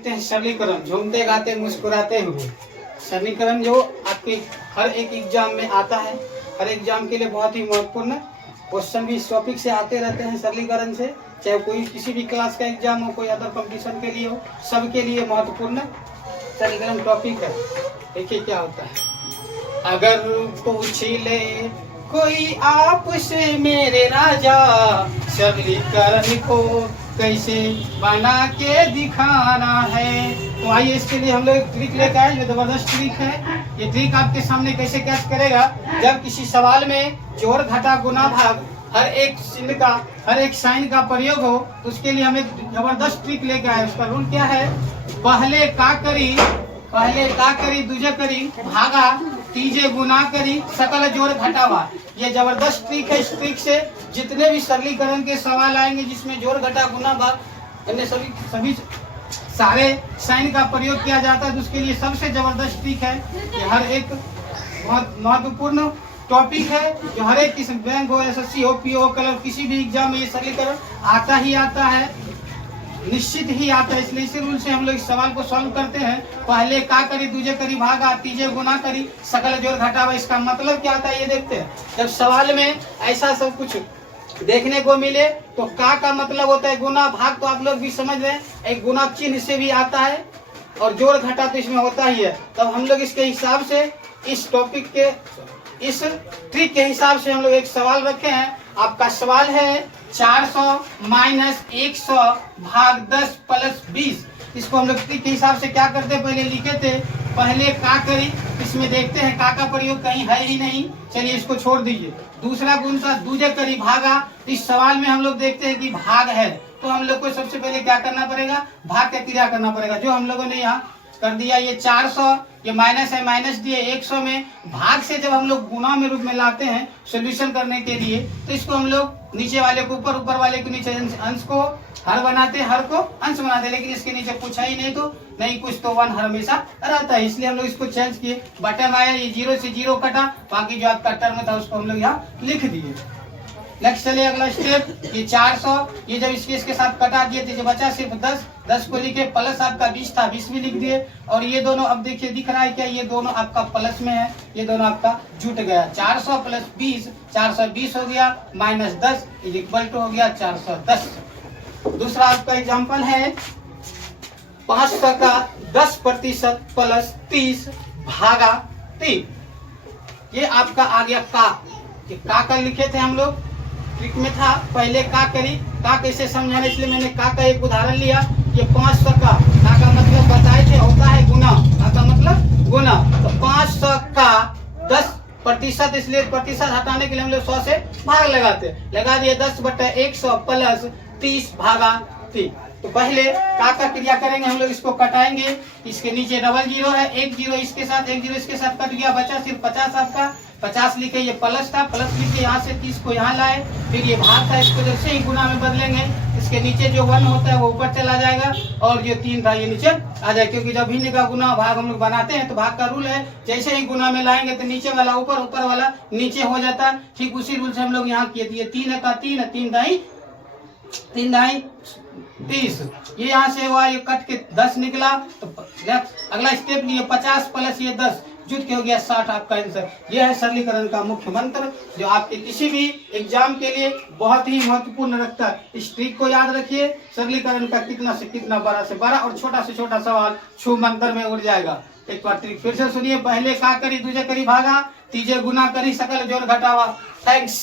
देखते हैं सरलीकरण, झूमते गाते मुस्कुराते हुए। सरलीकरण जो आपके हर एक एग्जाम में आता है, हर एग्जाम के लिए बहुत ही महत्वपूर्ण क्वेश्चन भी इस टॉपिक से आते रहते हैं सरलीकरण से। चाहे कोई किसी भी क्लास का एग्जाम हो, कोई अदर कंपटीशन के लिए हो, सबके लिए महत्वपूर्ण सरलीकरण टॉपिक है। देखिए क्या होता है। अगर पूछ ले कोई आपसे मेरे राजा, सरलीकरण को कैसे बना के दिखाना है। तो आइए इसके लिए हम लोग एक ट्रिक लेकर आए जो जबरदस्त ट्रिक है। ये ट्रिक आपके सामने कैसे कैच करेगा, जब किसी सवाल में जोड़ घटा गुना भाग हर एक चिन्ह का, हर एक साइन का प्रयोग हो, तो उसके लिए हम एक जबरदस्त ट्रिक लेकर आए। उसका रूल क्या है, पहले का करी दूजे करी भागा तीजे गुना करी सकल जोड़ घटावा। ये जबरदस्त ट्रिक है। इस ट्रिक से जितने भी सरलीकरण के सवाल आएंगे जिसमें जोड़ घटा गुना भाग अन्य सभी सारे साइन का प्रयोग किया जाता है, तो उसके लिए सबसे जबरदस्त ट्रिक है। ये हर एक बहुत महत्वपूर्ण टॉपिक है जो हर एक किसी बैंक हो, एसएससी हो, पीओ कलर किसी भी एग्जाम में ये सरलीकरण आता ही आता है, निश्चित ही आता है। इसलिए इसी रूल से हम लोग इस सवाल को सॉल्व करते हैं। पहले का करी दूजे करी भागा तीजे गुना करी सकल जोड़ घटावा। इसका मतलब क्या आता है ये देखते हैं। जब सवाल में ऐसा सब कुछ देखने को मिले तो का मतलब होता है गुना भाग, तो आप लोग भी समझ रहे हैं, एक गुना चिन्ह से भी आता है और जोड़ घटा तो इसमें होता ही है। तब हम लोग इसके हिसाब से इस टॉपिक के इस ट्रिक के हिसाब से हम लोग एक सवाल रखे हैं। आपका सवाल है 400 माइनस 100 भाग 10 प्लस 20। इसको हम लोग ट्रिक के हिसाब से क्या करते हैं, पहले लिखे थे पहले का करी, इसमें देखते हैं का प्रयोग कहीं है ही नहीं, चलिए इसको छोड़ दीजिए। दूसरा गुण सा दूजे करी भागा, इस सवाल में हम लोग देखते हैं कि भाग है, तो हम लोग को सबसे पहले क्या करना पड़ेगा, भाग का क्रिया करना पड़ेगा, जो हम लोगों ने यहाँ कर दिया। ये 400 ये माइनस है, माइनस दिए 100 में भाग से जब हम लोग गुना में रूप में लाते हैं सॉल्यूशन करने के लिए, तो इसको हम लोग नीचे वाले को ऊपर, ऊपर वाले को नीचे, अंश को हर बनाते हैं, हर को अंश बनाते हैं। लेकिन इसके नीचे पूछा ही नहीं तो नहीं कुछ, तो 1 हर हमेशा रहता है, इसलिए हम लोग इसको चेंज किए। बटन आया, ये 0 से 0 कटा, बाकी जो आपका टर्म था उसको हम लोग यहाँ लिख दिए। नेक्स्ट चलिए अगला स्टेप, ये 400 ये जब इसके साथ कटा दिए तो बचा सिर्फ 10 को लिखे, प्लस आपका 20 था 20 भी लिख दिए। और ये दोनों अब देखिए दिख रहा है क्या, ये दोनों आपका प्लस में है, ये दोनों आपका जुट गया। 400 प्लस 20 420 हो गया, माइनस 10 इक्वल टू हो गया 410। दूसरा आपका एग्जाम्पल है 500 का 10% प्लस 30 भागा 3। ये आपका आ गया का लिखे थे हम लोग, ट्रिक में था पहले का करी, का कैसे समझाना, इसलिए मैंने का एक उदाहरण लिया। ये 500 का मतलब बताए थे होता है गुना, का मतलब गुना। तो 500 का 10%, इसलिए प्रतिशत हटाने के लिए हम लोग 100 से भाग लगा दिए 10/100 प्लस 30 भागा 3। तो पहले का क्रिया करेंगे हम लोग, इसको कटाएंगे, इसके नीचे डबल 0 है, 1 0 इसके साथ 1 0 इसके साथ कट गया, बचा सिर्फ 50 आपका 50 लिखे, ये प्लस था, प्लस लिखे यहाँ से 30 को यहाँ लाए, फिर ये भाग था, इसको जैसे ही गुना में बदलेंगे इसके नीचे जो 1 होता है वो ऊपर चला जाएगा और जो 3 था ये नीचे आ जाएगा। क्योंकि जब भिन्न का गुना भाग हम लोग बनाते हैं तो भाग का रूल है जैसे ही गुना में लाएंगे तो नीचे वाला ऊपर, ऊपर वाला नीचे हो जाता है। ठीक उसी रूल से हम लोग यहाँ किए थे। 3 का 3 3 दाई 30, ये यहाँ से हुआ, ये कट के 10 निकला। तो अगला स्टेप लिए 50 प्लस ये 10 जुट के हो गया 60 आपका आंसर। यह है सरलीकरण का मुख्य मंत्र जो आपके किसी भी एग्जाम के लिए बहुत ही महत्वपूर्ण रखता है। इस ट्रिक को याद रखिए, सरलीकरण का कितना से कितना, बड़ा से बड़ा और छोटा से छोटा सवाल छू मंत्र में उड़ जाएगा। एक बार ट्रिक फिर से सुनिए, पहले का करी दूजे करी भागा तीजे गुना करी सकल जोड़ घटावा। थैंक्स।